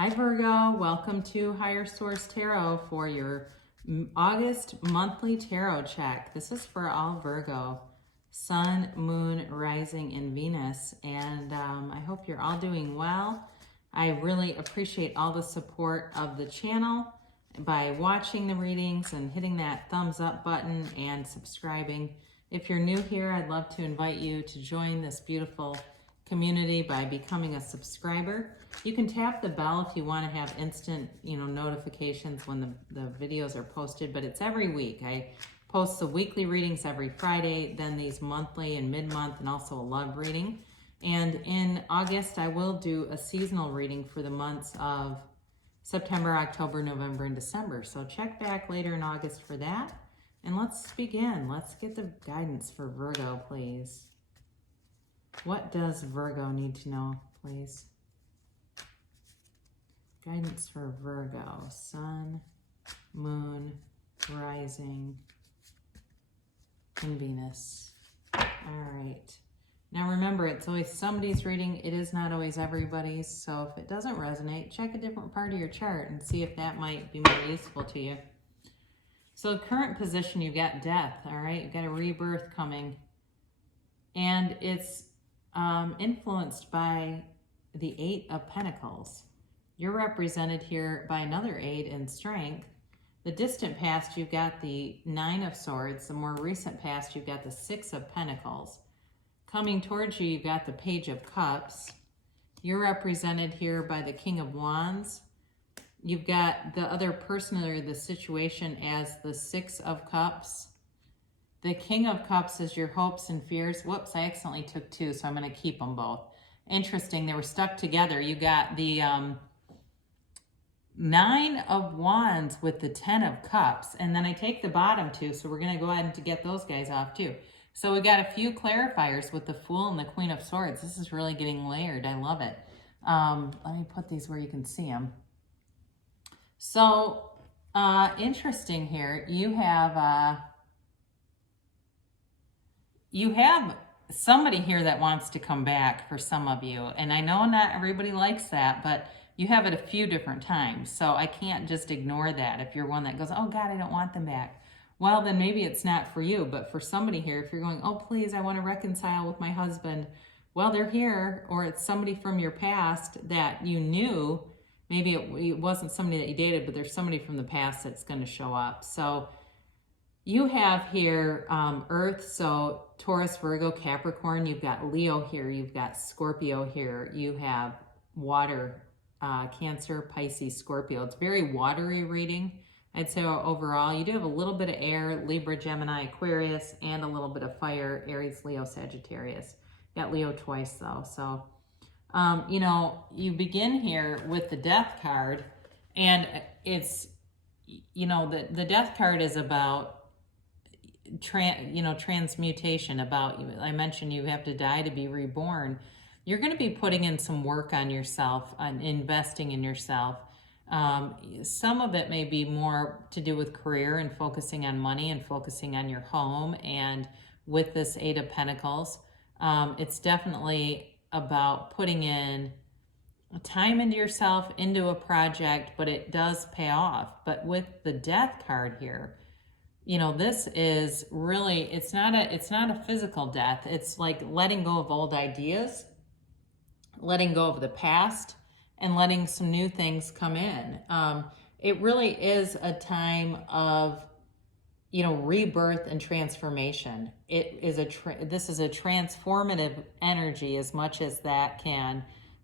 Hi Virgo, welcome to Higher Source Tarot for your August monthly tarot check. This is for all Virgo, Sun, Moon, Rising, and Venus, and I hope you're all doing well. I really appreciate all the support of the channel by watching the readings and hitting that thumbs up button and subscribing. If you're new here, I'd love to invite you to join this beautiful community by becoming a subscriber. You can tap the bell if you want to have instant, notifications when the videos are posted, but it's every week. I post the weekly readings every Friday, then these monthly and mid-month, and also a love reading. And in August, I will do a seasonal reading for the months of September, October, November, and December. So check back later in August for that. And let's begin. Let's get the guidance for Virgo, please. What does Virgo need to know, please? Guidance for Virgo, Sun, Moon, Rising, and Venus. All right. Now remember, it's always somebody's reading. It is not always everybody's. So if it doesn't resonate, check a different part of your chart and see if that might be more useful to you. So current position, you've got death, all right? You've got a rebirth coming. And it's influenced by the Eight of Pentacles. You're represented here by another 8 in strength. The distant past, you've got the 9 of Swords. The more recent past, you've got the 6 of Pentacles. Coming towards you, you've got the Page of Cups. You're represented here by the King of Wands. You've got the other person or the situation as the 6 of Cups. The King of Cups is your hopes and fears. Whoops, I accidentally took 2, so I'm going to keep them both. Interesting, they were stuck together. You got the 9 of Wands with the 10 of Cups, and then I take the bottom 2, so we're going to go ahead and get those guys off too. So we got a few clarifiers with the Fool and the Queen of Swords. This is really getting layered. I love it. Let me put these where you can see them. So, interesting here. You have somebody here that wants to come back for some of you. And I know not everybody likes that, but you have it a few different times. So I can't just ignore that. If you're one that goes, oh God, I don't want them back. Well, then maybe it's not for you. But for somebody here, if you're going, oh, please, I want to reconcile with my husband. Well, they're here, or it's somebody from your past that you knew. Maybe it wasn't somebody that you dated, but there's somebody from the past that's going to show up. So you have here Earth, so Taurus, Virgo, Capricorn. You've got Leo here. You've got Scorpio here. You have water, Cancer, Pisces, Scorpio. It's very watery reading. I'd say overall, you do have a little bit of air, Libra, Gemini, Aquarius, and a little bit of fire, Aries, Leo, Sagittarius. Got Leo twice though. So, you begin here with the Death card, and it's, the Death card is about transmutation. About, I mentioned you have to die to be reborn. You're going to be putting in some work on yourself, on investing in yourself. Some of it may be more to do with career and focusing on money and focusing on your home. And with this 8 of Pentacles, it's definitely about putting in time into yourself, into a project, but it does pay off. But with the Death card here, this is really, it's not a physical death. It's like letting go of old ideas, letting go of the past, and letting some new things come in. It really is a time of, rebirth and transformation. This is a transformative energy as much as that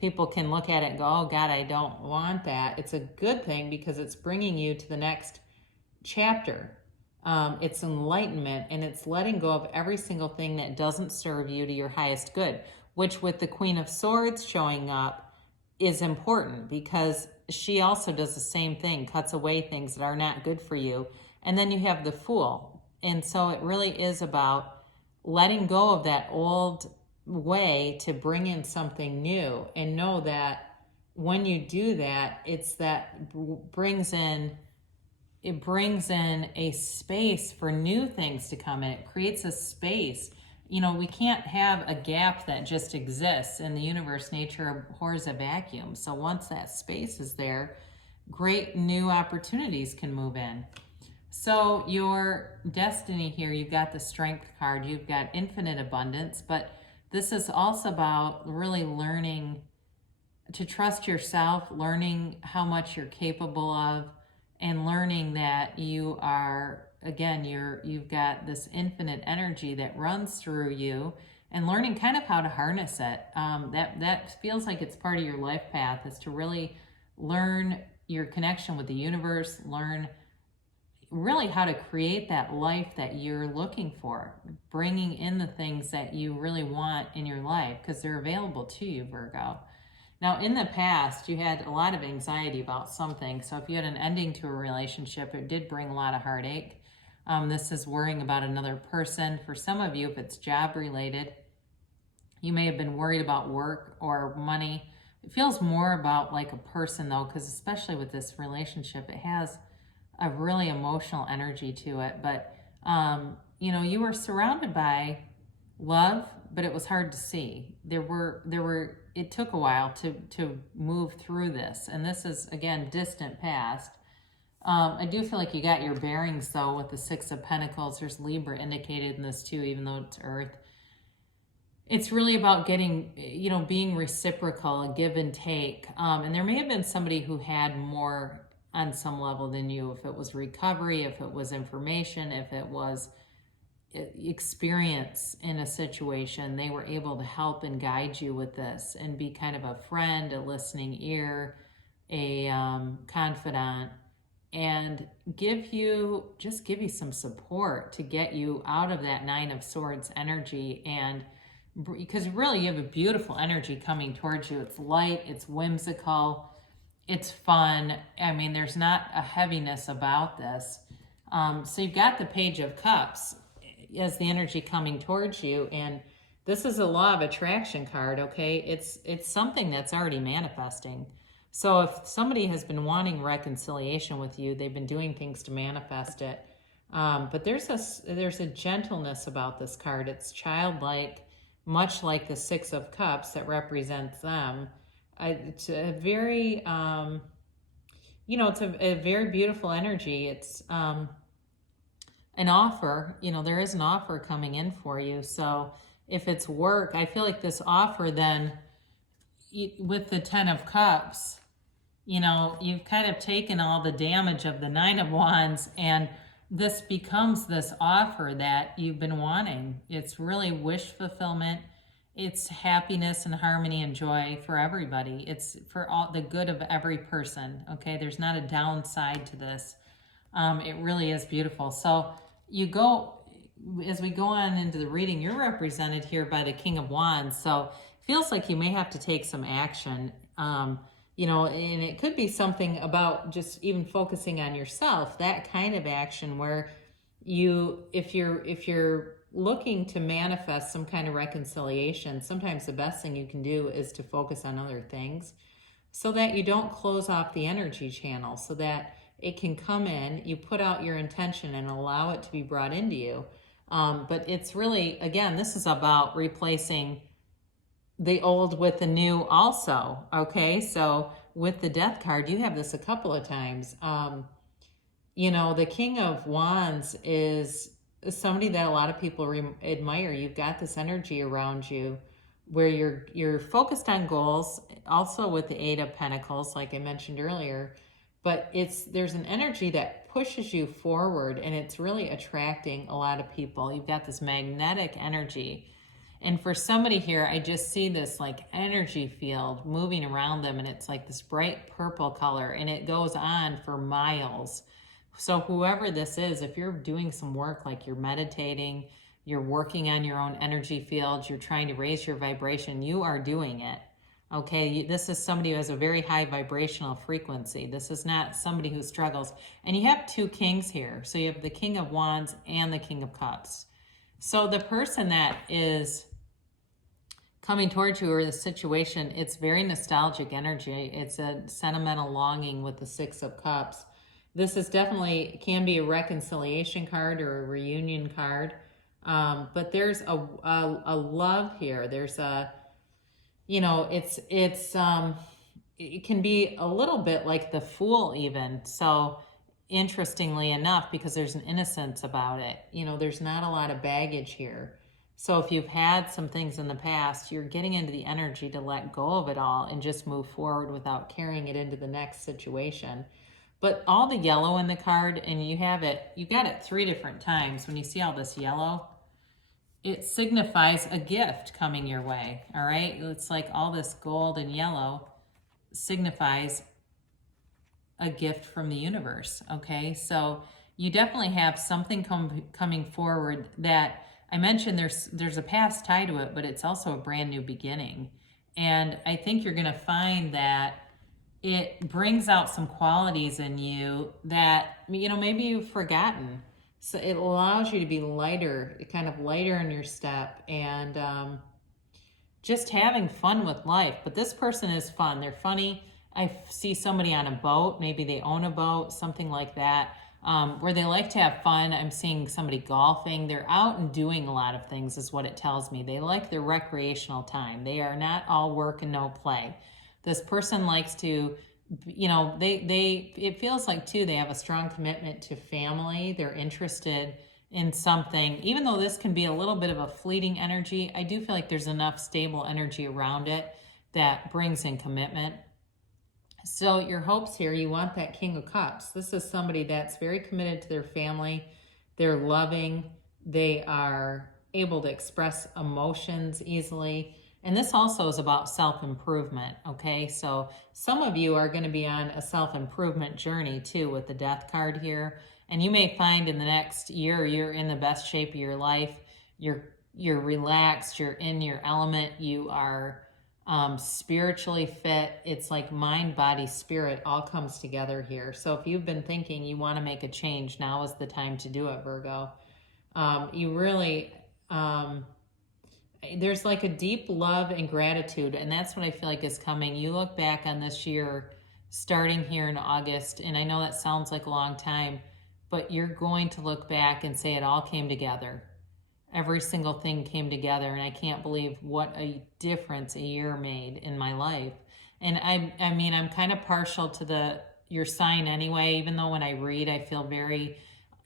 people can look at it and go, oh God, I don't want that. It's a good thing because it's bringing you to the next chapter. It's enlightenment, and it's letting go of every single thing that doesn't serve you to your highest good, which with the Queen of Swords showing up is important because she also does the same thing, cuts away things that are not good for you. And then you have the Fool. And so it really is about letting go of that old way to bring in something new, and know that when you do that, it brings in a space for new things to come in. It creates a space you know, we can't have a gap that just exists in the universe. Nature abhors a vacuum. So once that space is there, great new opportunities can move in. So your destiny here, you've got the Strength card, you've got infinite abundance, but this is also about really learning to trust yourself, learning how much you're capable of, and learning that you are, again, you've got this infinite energy that runs through you, and learning kind of how to harness it. That feels like it's part of your life path, is to really learn your connection with the universe, learn really how to create that life that you're looking for, bringing in the things that you really want in your life, because they're available to you, Virgo. Now, in the past, you had a lot of anxiety about something. So if you had an ending to a relationship, it did bring a lot of heartache. This is worrying about another person. For some of you, if it's job related, you may have been worried about work or money. It feels more about like a person though, because especially with this relationship, it has a really emotional energy to it. But, you know, you were surrounded by love, but it was hard to see. It took a while to move through this. And this is, again, distant past. I do feel like you got your bearings though with the Six of Pentacles. There's Libra indicated in this too, even though it's Earth. It's really about getting, you know, being reciprocal, a give and take. And there may have been somebody who had more on some level than you, if it was recovery, if it was information, if it was experience in a situation. They were able to help and guide you with this and be kind of a friend, a listening ear, a confidant, and give you some support to get you out of that Nine of Swords energy. And because really you have a beautiful energy coming towards you. It's light, it's whimsical, it's fun. I mean, there's not a heaviness about this. So you've got the Page of Cups as the energy coming towards you. And this is a law of attraction card, okay? It's something that's already manifesting. So if somebody has been wanting reconciliation with you, they've been doing things to manifest it. But there's a gentleness about this card. It's childlike, much like the Six of Cups that represents them. It's a very, you know, it's a very beautiful energy. It's an offer, you know, there is an offer coming in for you. So if it's work, I feel like this offer then, with the Ten of Cups, you know, you've kind of taken all the damage of the Nine of Wands, and this becomes this offer that you've been wanting. It's really wish fulfillment. It's happiness and harmony and joy for everybody. It's for all the good of every person, okay? There's not a downside to this. It really is beautiful. So as we go on into the reading, you're represented here by the King of Wands. So it feels like you may have to take some action, you know, and it could be something about just even focusing on yourself, that kind of action where if you're looking to manifest some kind of reconciliation, sometimes the best thing you can do is to focus on other things so that you don't close off the energy channel, so that it can come in, you put out your intention and allow it to be brought into you. But it's really, again, this is about replacing the old with the new also, okay? So with the Death card, you have this a couple of times. You know, the King of Wands is somebody that a lot of people admire. You've got this energy around you where you're focused on goals, also with the Eight of Pentacles, like I mentioned earlier. But there's an energy that pushes you forward, and it's really attracting a lot of people. You've got this magnetic energy. And for somebody here, I just see this like energy field moving around them, and it's like this bright purple color, and it goes on for miles. So whoever this is, if you're doing some work, like you're meditating, you're working on your own energy field, you're trying to raise your vibration, you are doing it. Okay, this is somebody who has a very high vibrational frequency. This is not somebody who struggles. And you have two kings here. So you have the King of Wands and the King of Cups. So the person that is coming towards you, or the situation, it's very nostalgic energy. It's a sentimental longing with the Six of Cups. This is definitely, can be a reconciliation card or a reunion card. But there's a love here. There's a, you know, it can be a little bit like the Fool even. So interestingly enough, because there's an innocence about it, you know, there's not a lot of baggage here. So if you've had some things in the past, you're getting into the energy to let go of it all and just move forward without carrying it into the next situation. But all the yellow in the card, and you got it 3 different times. When you see all this yellow, it signifies a gift coming your way, all right? It's like all this gold and yellow signifies a gift from the universe, okay? So you definitely have something coming forward that I mentioned there's a past tie to it, but it's also a brand new beginning. And I think you're going to find that it brings out some qualities in you that, you know, maybe you've forgotten. So it allows you to be lighter, kind of lighter in your step, and just having fun with life. But this person is fun. They're funny. I see somebody on a boat. Maybe they own a boat, something like that, where they like to have fun. I'm seeing somebody golfing. They're out and doing a lot of things is what it tells me. They like their recreational time. They are not all work and no play. This person likes to, you know, it feels like too, they have a strong commitment to family. They're interested in something, even though this can be a little bit of a fleeting energy. I do feel like there's enough stable energy around it that brings in commitment. So your hopes here, you want that King of Cups. This is somebody that's very committed to their family. They're loving. They are able to express emotions easily. And this also is about self-improvement, okay? So some of you are going to be on a self-improvement journey too with the Death card here. And you may find in the next year, you're in the best shape of your life. You're relaxed. You're in your element. You are spiritually fit. It's like mind, body, spirit all comes together here. So if you've been thinking you want to make a change, now is the time to do it, Virgo. You really... there's like a deep love and gratitude, and that's what I feel like is coming. You look back on this year starting here in August, and I know that sounds like a long time, but you're going to look back and say it all came together. Every single thing came together, and I can't believe what a difference a year made in my life. And I mean, I'm kind of partial to your sign anyway, even though when I read, I feel very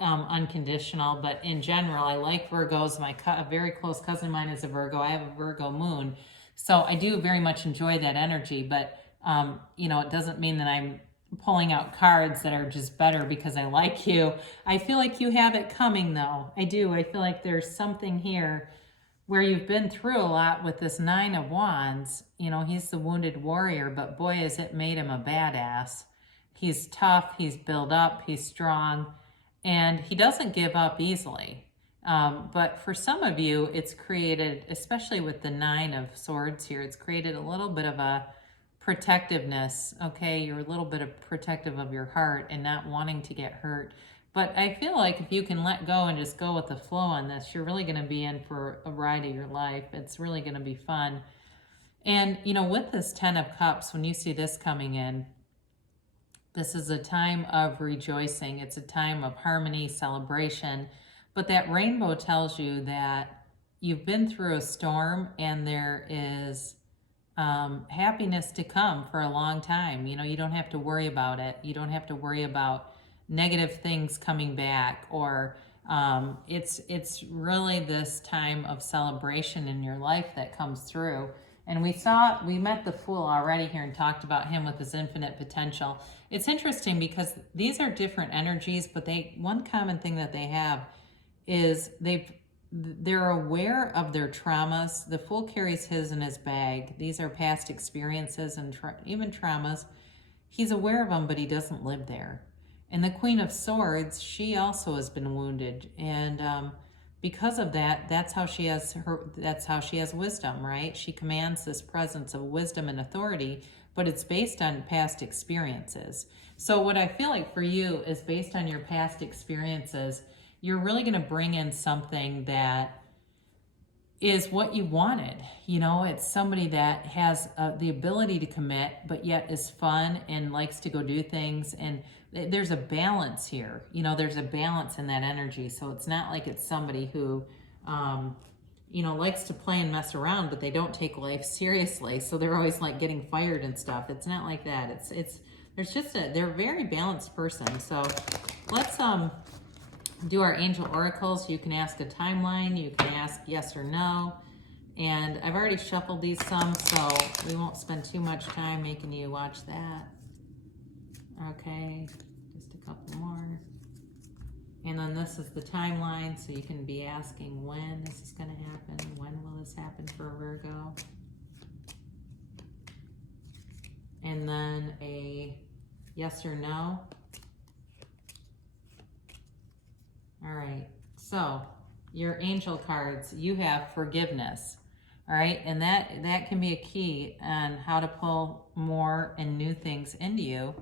unconditional, but in general, I like Virgos. A very close cousin of mine is a Virgo. I have a Virgo moon. So I do very much enjoy that energy, but, you know, it doesn't mean that I'm pulling out cards that are just better because I like you. I feel like you have it coming though. I do. I feel like there's something here where you've been through a lot with this Nine of Wands. You know, he's the wounded warrior, but boy, has it made him a badass. He's tough. He's built up. He's strong. And he doesn't give up easily. But for some of you, it's created, especially with the Nine of Swords here, it's created a little bit of a protectiveness, okay? You're a little bit of protective of your heart and not wanting to get hurt. But I feel like if you can let go and just go with the flow on this, you're really going to be in for a ride of your life. It's really going to be fun. And, you know, with this 10 of Cups, when you see this coming in, this is a time of rejoicing. It's a time of harmony, celebration. But that rainbow tells you that you've been through a storm and there is happiness to come for a long time. You know, you don't have to worry about it. You don't have to worry about negative things coming back, or it's really this time of celebration in your life that comes through. And we met the Fool already here and talked about him with his infinite potential. It's interesting because these are different energies, but one common thing that they have is they're aware of their traumas. The Fool carries his in his bag. These are past experiences and even traumas. He's aware of them, but he doesn't live there. And the Queen of Swords, she also has been wounded, and because of that, that's how she has wisdom, right? She commands this presence of wisdom and authority, but it's based on past experiences. So what I feel like for you is, based on your past experiences, you're really going to bring in something that is what you wanted. You know, it's somebody that has the ability to commit, but yet is fun and likes to go do things. And there's a balance here. You know, there's a balance in that energy. So it's not like it's somebody who you know, likes to play and mess around, but they don't take life seriously. So they're always like getting fired and stuff. It's not like that. There's just they're a very balanced person. So let's do our angel oracles. You can ask a timeline. You can ask yes or no. And I've already shuffled these some, so we won't spend too much time making you watch that. Okay, just a couple more. And then this is the timeline, so you can be asking when this is going to happen. When will this happen for Virgo? And then a yes or no. All right, so your angel cards, you have forgiveness. All right, and that can be a key on how to pull more and new things into you.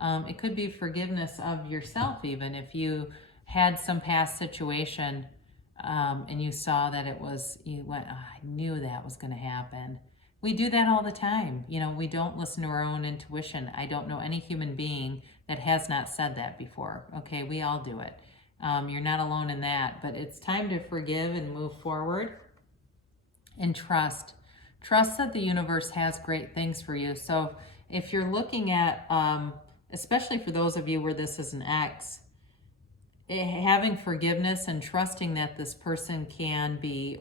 It could be forgiveness of yourself, even if you had some past situation and you saw that you went, oh, I knew that was going to happen. We do that all the time. You know, we don't listen to our own intuition. I don't know any human being that has not said that before. Okay, we all do it. You're not alone in that, but it's time to forgive and move forward. And trust that the universe has great things for you. So if you're looking at, especially for those of you where this is an ex, having forgiveness and trusting that this person can be,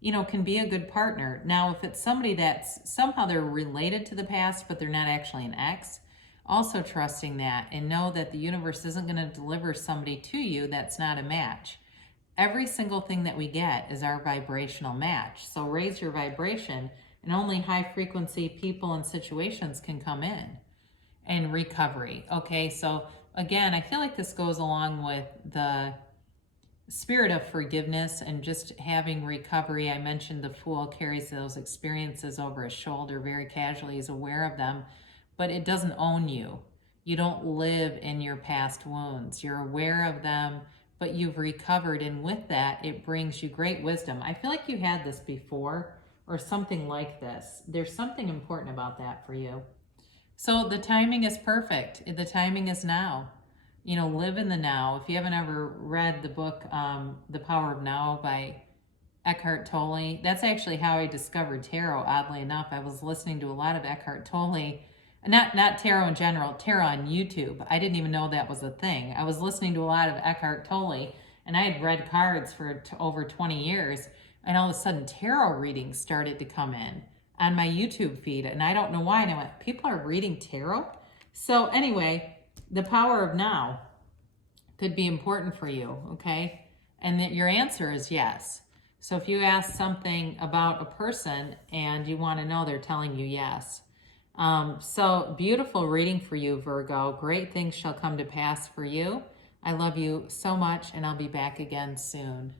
you know, can be a good partner. Now, if it's somebody that's somehow they're related to the past, but they're not actually an ex, also trusting that and know that the universe isn't going to deliver somebody to you that's not a match. Every single thing that we get is our vibrational match. So raise your vibration, and only high frequency people and situations can come in. And recovery. Okay, so again, I feel like this goes along with the spirit of forgiveness and just having recovery. I mentioned the Fool carries those experiences over his shoulder very casually. He's aware of them, but it doesn't own you. You don't live in your past wounds. You're aware of them, but you've recovered, and with that, it brings you great wisdom. I feel like you had this before or something like this. There's something important about that for you. So the timing is perfect. The timing is now. You know, live in the now. If you haven't ever read the book, The Power of Now by Eckhart Tolle, that's actually how I discovered tarot, oddly enough. I was listening to a lot of Eckhart Tolle, not tarot in general, tarot on YouTube. I didn't even know that was a thing. I was listening to a lot of Eckhart Tolle, and I had read cards for over 20 years, and all of a sudden tarot readings started to come in on my YouTube feed, and I don't know why. And I went, people are reading tarot? So anyway, the power of now could be important for you, okay? And that your answer is yes. So if you ask something about a person and you want to know, they're telling you yes. So beautiful reading for you, Virgo. Great things shall come to pass for you. I love you so much, and I'll be back again soon.